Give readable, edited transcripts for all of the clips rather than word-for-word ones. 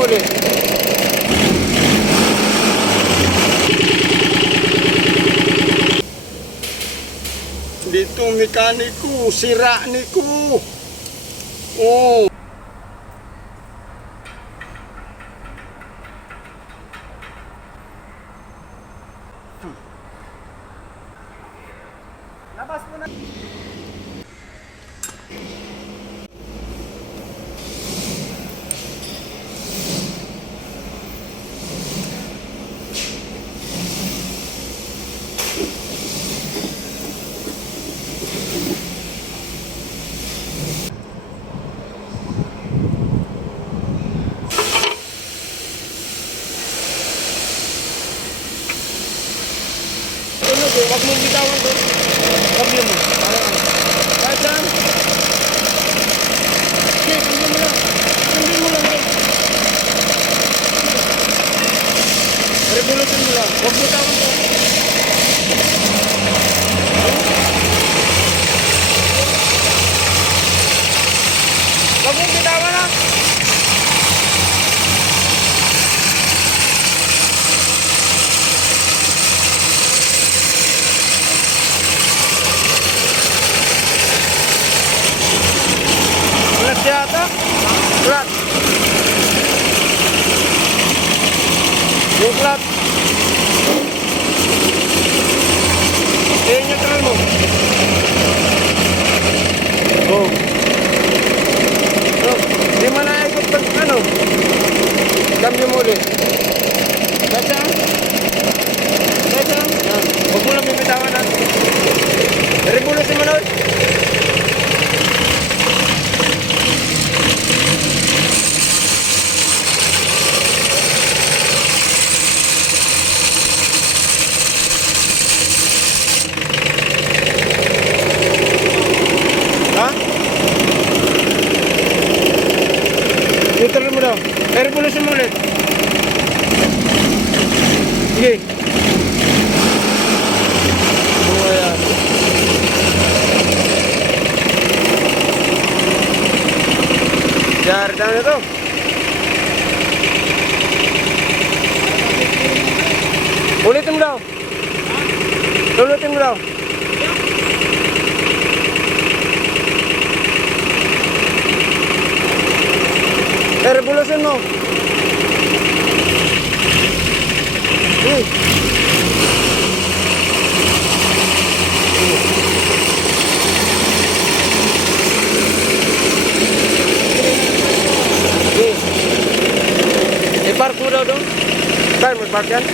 mo ulit. Dito mekaniko, sira niko. Oh. Labas mo na. Huwag mong bitawan doon. Kambyo mo. Kahit lang. Okay, kambyo mo lang. Kambyo mo lang. Revolution mo lang. Huwag bitawan doon. Huwag mong bitawan lang. Yata flat yung flat yung neutral mo oh di mo na ikot pag ano cambio mo ulit kaya huwag mo lang bibitawan na revolution mo na ulit. Neutral mo daw. Revolution mo ulit. Sige. Oh, ayan. Jar, down na to. Ulitin mo daw. Ulitin mo daw. Revolution mo. I-park mo daw doon. Kaya mo i-park yan.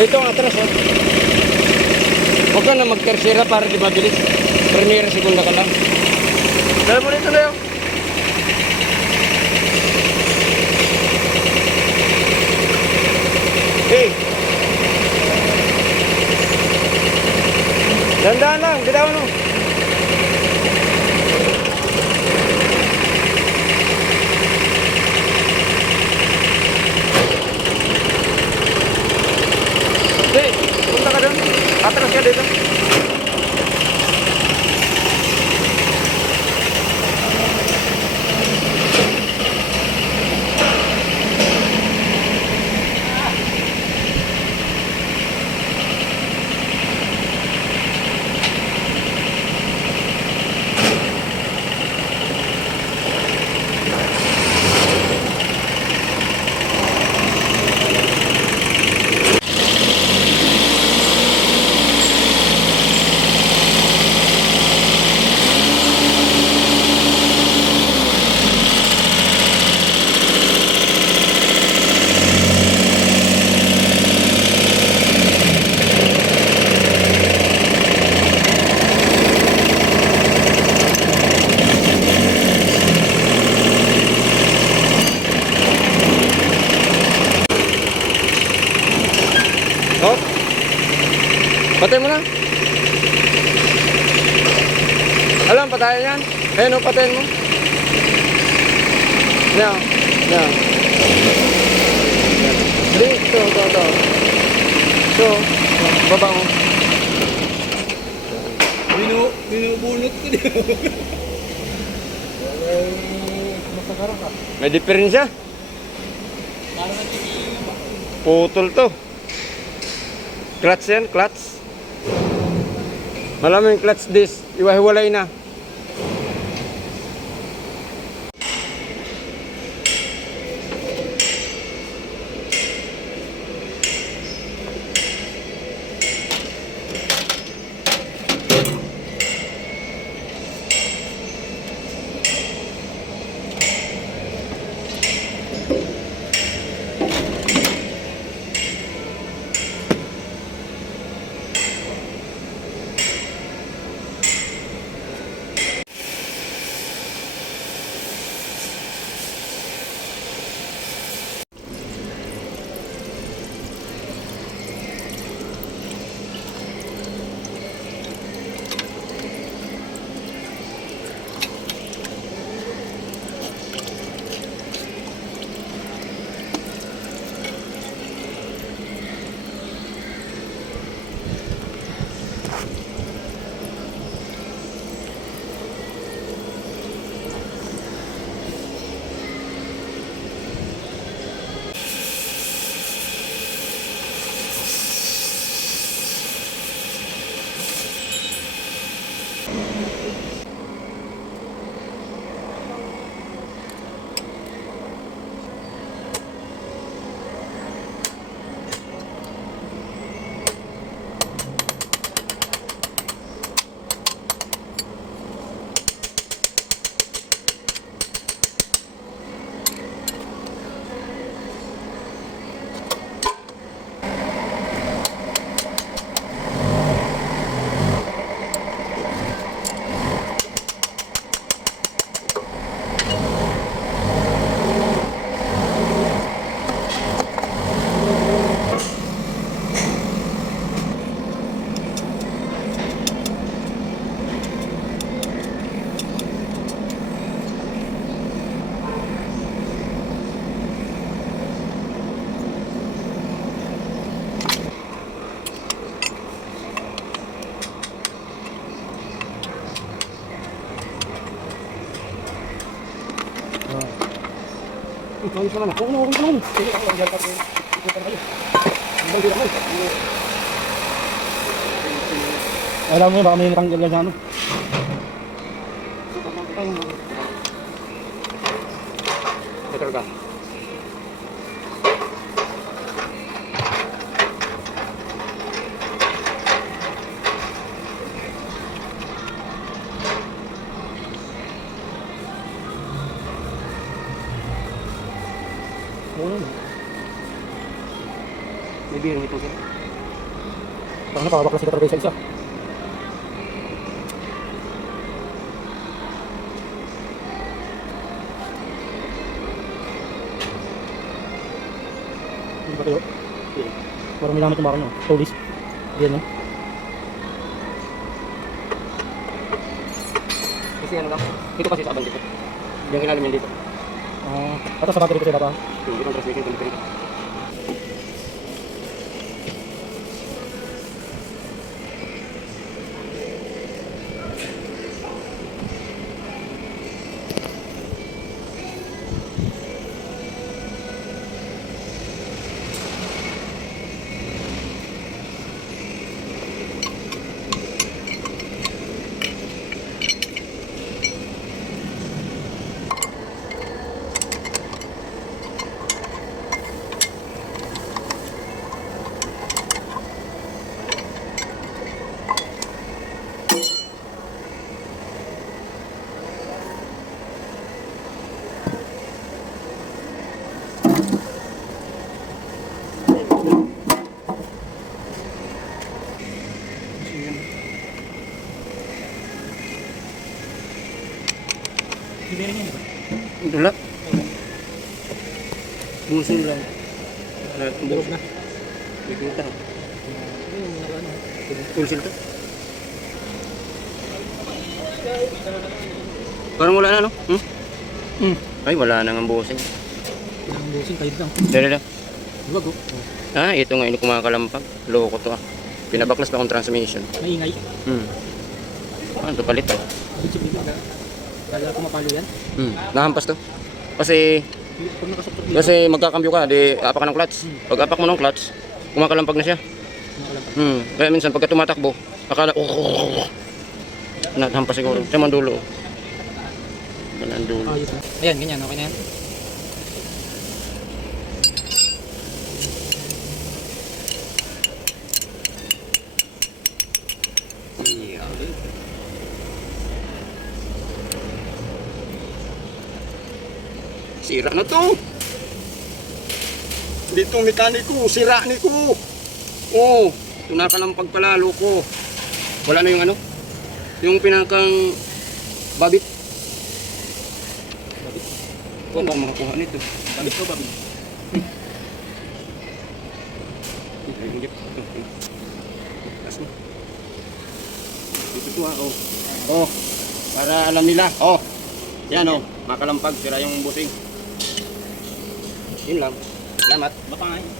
Ito ang atras oh. Huwag ka na mag-tersera para di mabilis. Primera, segunda ka lang. Dahil mo dito na yun. Hey. Dandan lang, bitawan mo. Hey, punta ka doon. Atras ka dito. Patay mo na. Alam, patayin yan. Ayan o, patayin mo. Yan. Yan. Hindi, ito. Ito, baba mo. Binubunot ko din. May diferensya. Parang nagtigil yung bako. Putol to. Clutch yan, clutch. Malamang clutch disc. Iwahiwalay na. Ayos naman ako. Oo, okay naman. Sige, ako. Diyan ka po. Ikot na kayo. Ibang di naman. Alam mo, baka may natanggal yan sa ano. Betul ka. Oo naman. May bearing ito sir. Parang napakabaklas ka talaga sa isa. Hindi ba tayo? Parang may lamit yung baka nyo. Tolis. Diyan no? Kasi ano lang. Ito kasi sa abang dito. Yung kinalamin dito. Atas sa battery kasi baba. Yung itong transmission ito dito. Bearing yan, di ba? Wala. Busil lang. Ano, Durog na. May kita. Yung ano. Busil to. Parang wala na no? Ay wala na nga busing. Ang busing kayo lang. Dali lang. Luwag oh. Ah, ito nga ini kumakalampag. Loko to ah. Pinabaklas pa akong transmission. Maingay. Ano to palit ah. Bitsip-bitsip na. Kala ko mapalo yan. Nahampas to. Kasi Pag nakasakot dito, Kasi magkakambyo ka, di apak ka ng clutch. Pag apak mo ng clutch, kumakalampag na siya. nakalampag. Kaya minsan pagka tumatakbo, akala, naghampas siguro. Siya man dulo. Ganun dulo. Ayos na. Ayan, ganyan. Okay na yan. Sira na to. Dito mekaniko, sira ni ko. Oh, tunakalampag palalo ko. Wala na yung ano? Yung pinakang babit. Babit? Kung baka makakuha nito. Babit ko, babit. Taas mo. Dito to ha, oh. Oh, para alam nila. Oh, yan oh, makalampag, sira yung busing. Yun lang. Salamat. Baka nga yun.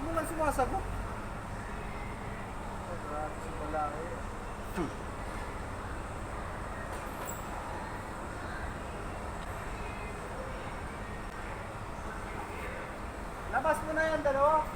Ano man sumasagot? Labas mo na yan, dalawa.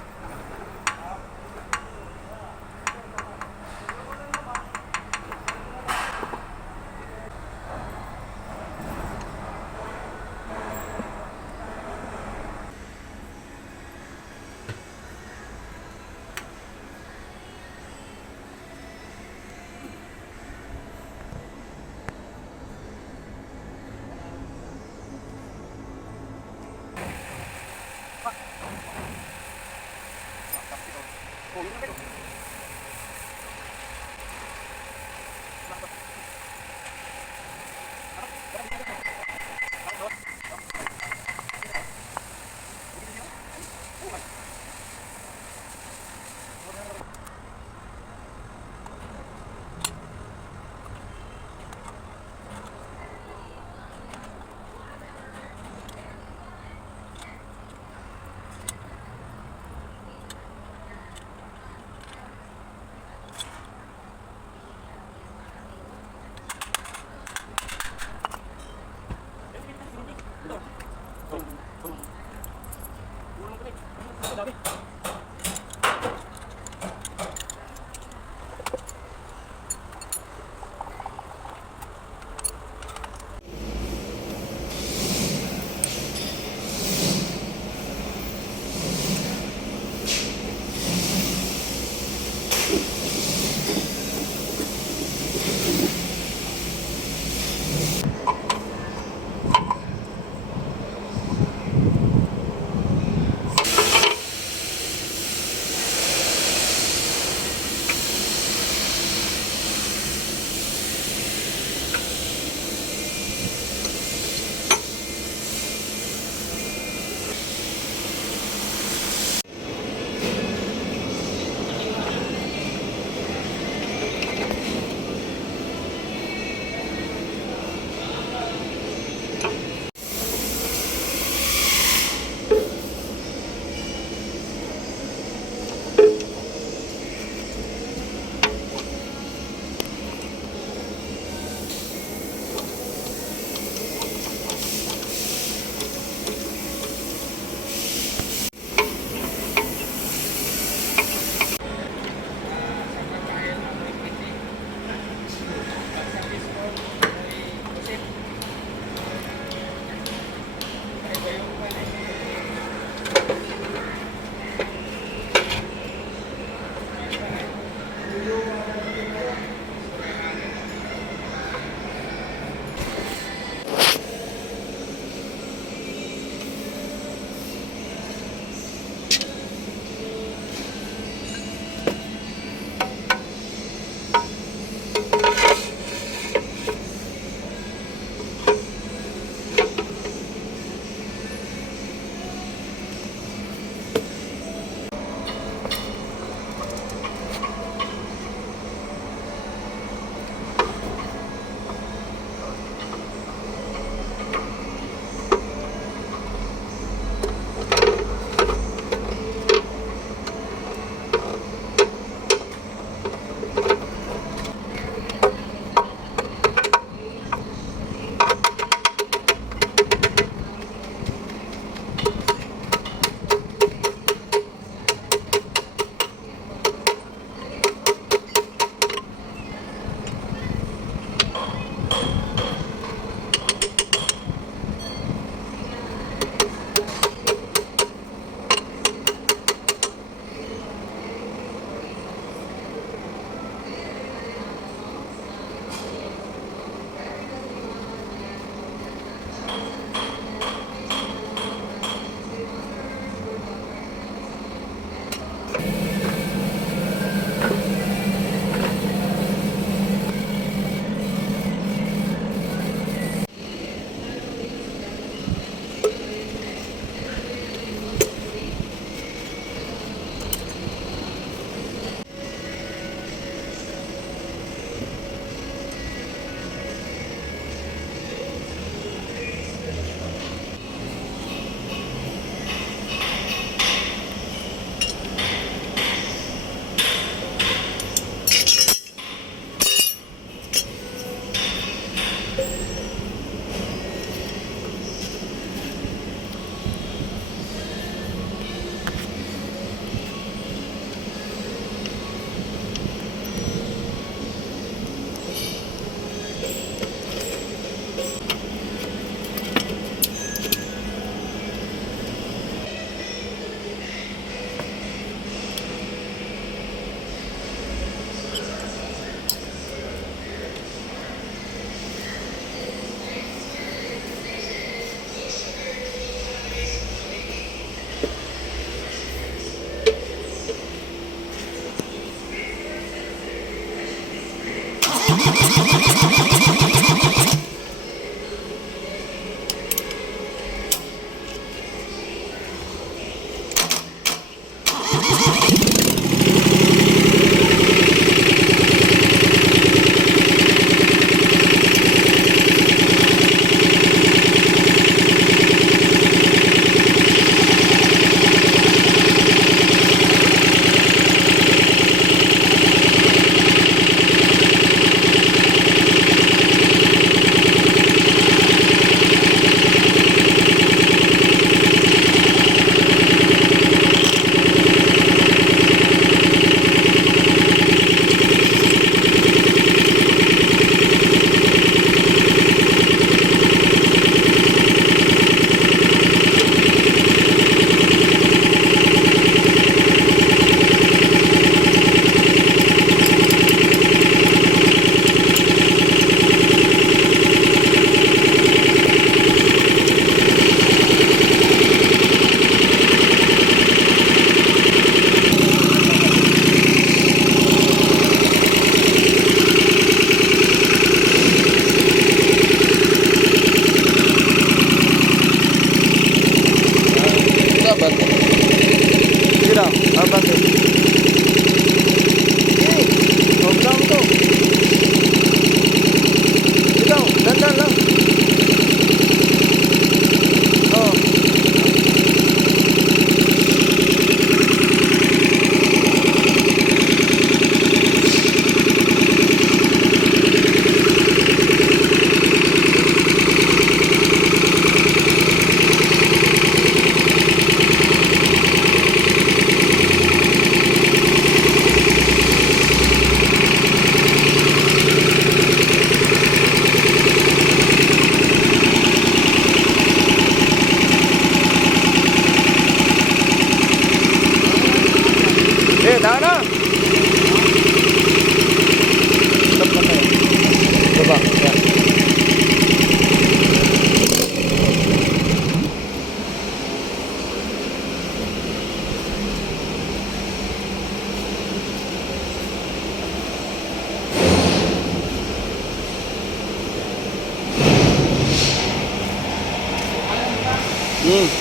Hmm.